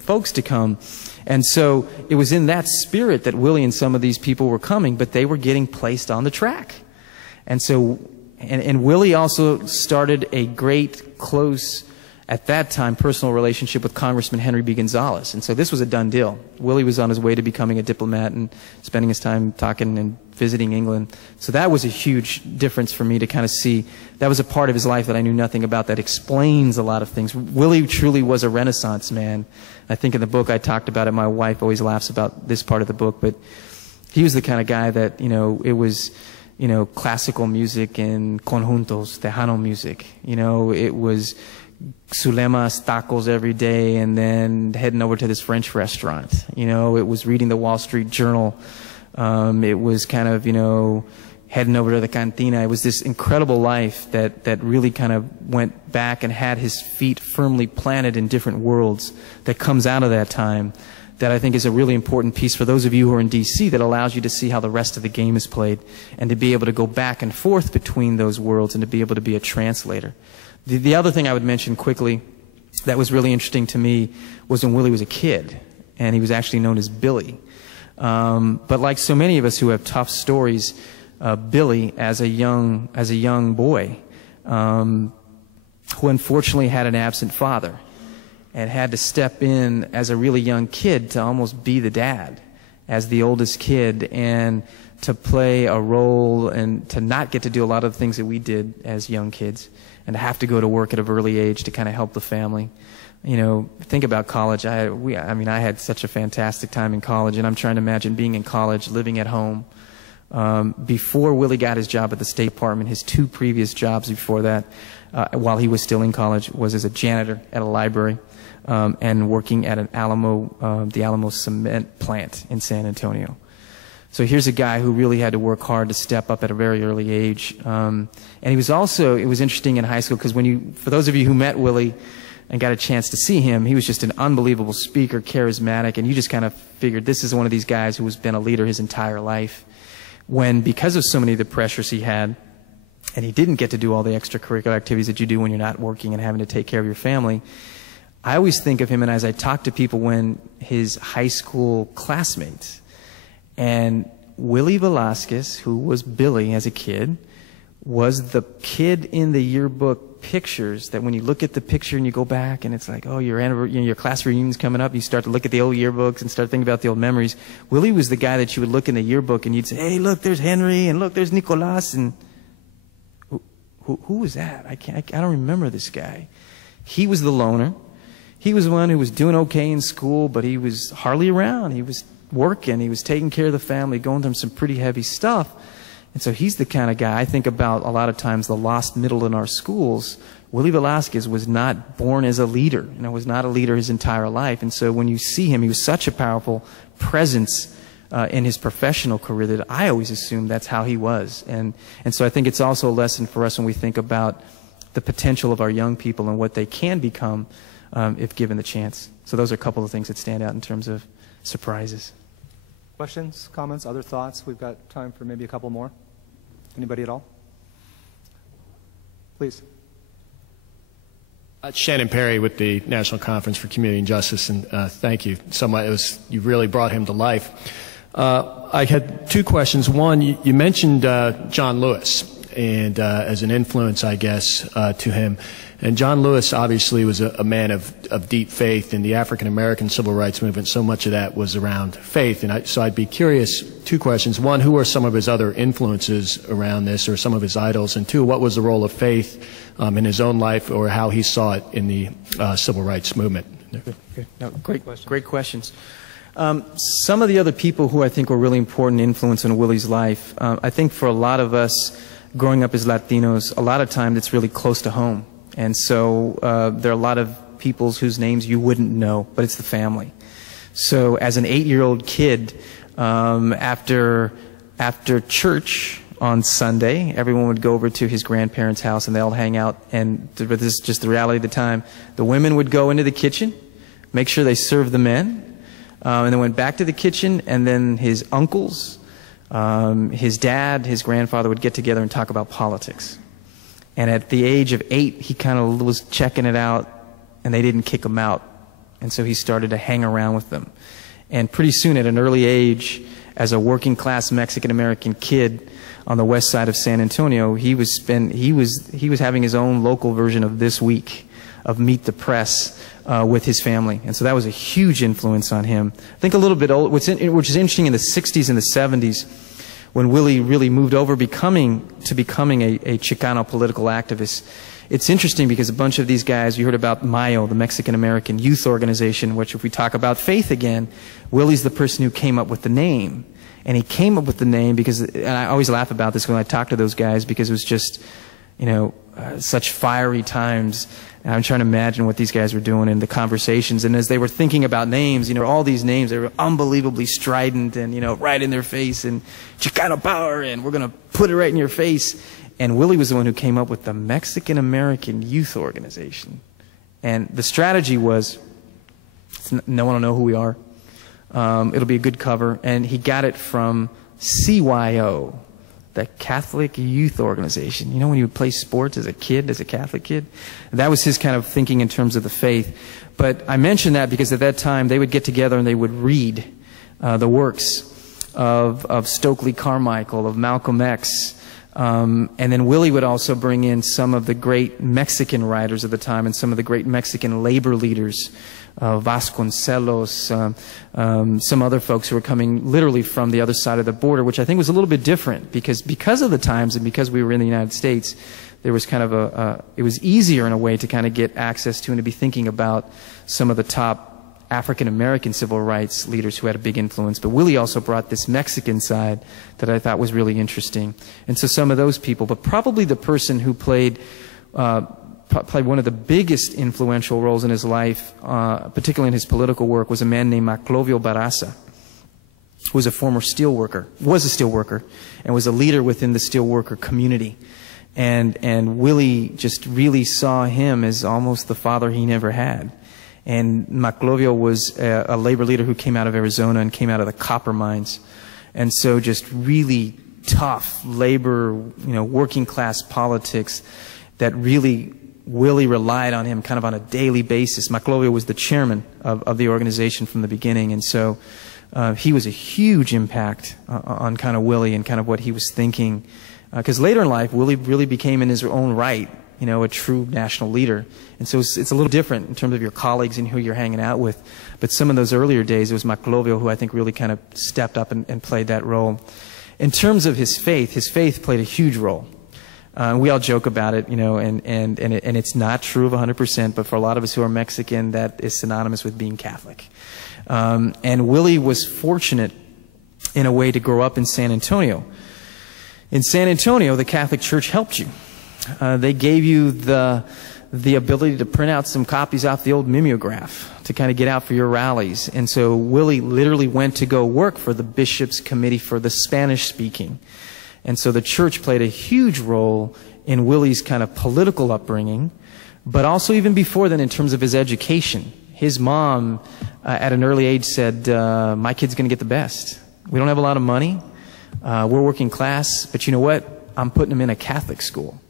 folks to come. And so it was in that spirit that Willie and some of these people were coming, but they were getting placed on the track. And so, and Willie also started a great, close, at that time, personal relationship with Congressman Henry B. Gonzalez. And so this was a done deal. Willie was on his way to becoming a diplomat and spending his time talking and visiting England. So that was a huge difference for me to kind of see. That was a part of his life that I knew nothing about that explains a lot of things. Willie truly was a Renaissance man. I think in the book I talked about it. My wife always laughs about this part of the book, but he was the kind of guy that, you know, it was, you know, classical music and conjuntos, Tejano music. You know, it was Zulemas tacos every day and then heading over to this French restaurant. You know, it was reading the Wall Street Journal. It was kind of, you know, heading over to the cantina. It was this incredible life that really kind of went back and had his feet firmly planted in different worlds that comes out of that time, that I think is a really important piece for those of you who are in D.C. that allows you to see how the rest of the game is played and to be able to go back and forth between those worlds and to be able to be a translator. The other thing I would mention quickly that was really interesting to me was when Willie was a kid, and he was actually known as Billy. But like so many of us who have tough stories, Billy, as a young boy, who unfortunately had an absent father and had to step in as a really young kid to almost be the dad as the oldest kid and to play a role and to not get to do a lot of the things that we did as young kids and to have to go to work at an early age to kind of help the family. You know, think about college. I mean, I had such a fantastic time in college, and I'm trying to imagine being in college, living at home. Before Willie got his job at the State Department, his two previous jobs before that, while he was still in college, was as a janitor at a library and working at an the Alamo cement plant in San Antonio. So here's a guy who really had to work hard to step up at a very early age. And he was also, it was interesting in high school because for those of you who met Willie and got a chance to see him, he was just an unbelievable speaker, charismatic, and you just kind of figured this is one of these guys who has been a leader his entire life. When, because of so many of the pressures he had, and he didn't get to do all the extracurricular activities that you do when you're not working and having to take care of your family, I always think of him, and as I talk to people, when his high school classmates, and Willie Velasquez, who was Billy as a kid, was the kid in the yearbook pictures that when you look at the picture and you go back and it's like, oh, your class reunion's coming up, you start to look at the old yearbooks and start thinking about the old memories. Willie was the guy that you would look in the yearbook and you'd say, hey, look, there's Henry, and look, there's Nicolas, and who was that? I don't remember this guy. He was the loner. He was one who was doing okay in school, but he was hardly around. He was working, he was taking care of the family, going through some pretty heavy stuff. And so he's the kind of guy, I think about a lot of times the lost middle in our schools. Willie Velasquez was not born as a leader, you know, was not a leader his entire life. And so when you see him, he was such a powerful presence in his professional career that I always assumed that's how he was. And so I think it's also a lesson for us when we think about the potential of our young people and what they can become if given the chance. So those are a couple of things that stand out in terms of surprises. Questions, comments, other thoughts? We've got time for maybe a couple more. Anybody at all? Please. Shannon Perry with the National Conference for Community and Justice, and thank you so much. You really brought him to life. I had two questions. One, you mentioned John Lewis and as an influence, I guess, to him. And John Lewis obviously was a man of deep faith in the African-American civil rights movement. So much of that was around faith. And so I'd be curious, two questions. One, who are some of his other influences around this, or some of his idols? And two, what was the role of faith in his own life, or how he saw it in the civil rights movement? Good. No, great questions. Some of the other people who I think were really important influence in Willie's life, I think for a lot of us growing up as Latinos, a lot of time it's really close to home. And so there are a lot of people whose names you wouldn't know, but it's the family. So as an 8-year-old kid, after church on Sunday, everyone would go over to his grandparents' house and they'll hang out. And this is just the reality of the time. The women would go into the kitchen, make sure they served the men, and then went back to the kitchen, and then his uncles, his dad, his grandfather would get together and talk about politics. And at the age of 8, he kind of was checking it out, and they didn't kick him out And so he started to hang around with them. And pretty soon, at an early age, as a working class Mexican American kid on the west side of San Antonio, he was having his own local version of This Week, of Meet the Press, with his family. And so that was a huge influence on him. I think a little bit old, which is interesting, in the 60s and the 70s, when Willie really moved over to becoming a Chicano political activist. It's interesting because a bunch of these guys, you heard about Mayo, the Mexican American Youth Organization, which, if we talk about faith again, Willie's the person who came up with the name. And he came up with the name because, and I always laugh about this when I talk to those guys, because it was just, you know, such fiery times. And I'm trying to imagine what these guys were doing in the conversations. And as they were thinking about names, you know, all these names, they were unbelievably strident and, you know, right in their face, and Chicano power, and we're going to put it right in your face. And Willie was the one who came up with the Mexican American Youth Organization. And the strategy was, no one will know who we are. It'll be a good cover. And he got it from CYO, the Catholic Youth Organization. You know, when you would play sports as a kid, as a Catholic kid? That was his kind of thinking in terms of the faith. But I mention that because at that time they would get together and they would read the works of Stokely Carmichael, of Malcolm X. And then Willie would also bring in some of the great Mexican writers of the time and some of the great Mexican labor leaders, Vasconcelos, some other folks who were coming literally from the other side of the border, which I think was a little bit different because of the times and because we were in the United States. There was kind of it was easier in a way to kind of get access to and to be thinking about some of the top African-American civil rights leaders who had a big influence. But Willie also brought this Mexican side that I thought was really interesting. And so some of those people, but probably the person who played one of the biggest influential roles in his life, particularly in his political work, was a man named Maclovio Barraza, who was a former steelworker, and was a leader within the steelworker community. And Willie just really saw him as almost the father he never had. And Maclovio was a labor leader who came out of Arizona and came out of the copper mines. And so just really tough labor, you know, working class politics that really Willie relied on him kind of on a daily basis. Maclovio was the chairman of the organization from the beginning. And so he was a huge impact on kind of Willie and kind of what he was thinking. Because later in life, Willie really became in his own right, you know, a true national leader. And so it's a little different in terms of your colleagues and who you're hanging out with. But some of those earlier days, it was Maclovio who I think really kind of stepped up and played that role. In terms of his faith played a huge role. We all joke about it, you know, and it's not true of 100%, but for a lot of us who are Mexican, that is synonymous with being Catholic. And Willie was fortunate in a way to grow up in San Antonio. In San Antonio, the Catholic Church helped you. They gave you the ability to print out some copies off the old mimeograph to kind of get out for your rallies. And so Willie literally went to go work for the Bishop's Committee for the Spanish speaking. And so the church played a huge role in Willie's kind of political upbringing, but also even before then in terms of his education. His mom, at an early age, said, my kid's going to get the best. We don't have a lot of money. We're working class, but you know what? I'm putting him in a Catholic school.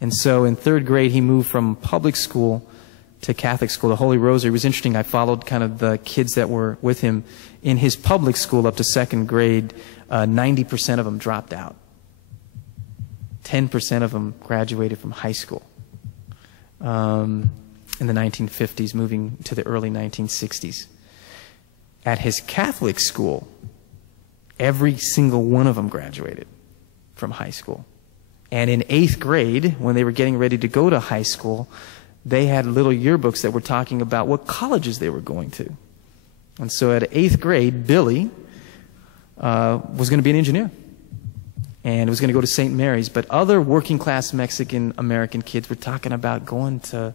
And so in third grade, he moved from public school to Catholic school, the Holy Rosary. It was interesting. I followed kind of the kids that were with him in his public school up to second grade. 90% of them dropped out. 10% of them graduated from high school in the 1950s, moving to the early 1960s. At his Catholic school, every single one of them graduated from high school. And in 8th grade, when they were getting ready to go to high school, they had little yearbooks that were talking about what colleges they were going to. And so at 8th grade, Billy was going to be an engineer. And was going to go to St. Mary's. But other working class Mexican American kids were talking about going to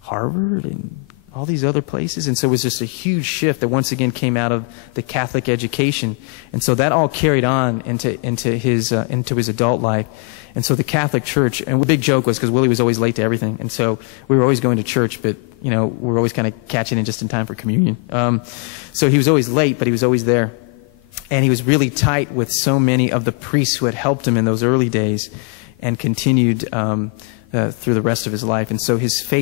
Harvard and all these other places. And so it was just a huge shift that once again came out of the Catholic education. And so that all carried on into his adult life. And so the Catholic Church, and the big joke was because Willie was always late to everything. And so we were always going to church, but, you know, we were always kind of catching in just in time for communion. So he was always late, but he was always there. And he was really tight with so many of the priests who had helped him in those early days and continued through the rest of his life. And so his faith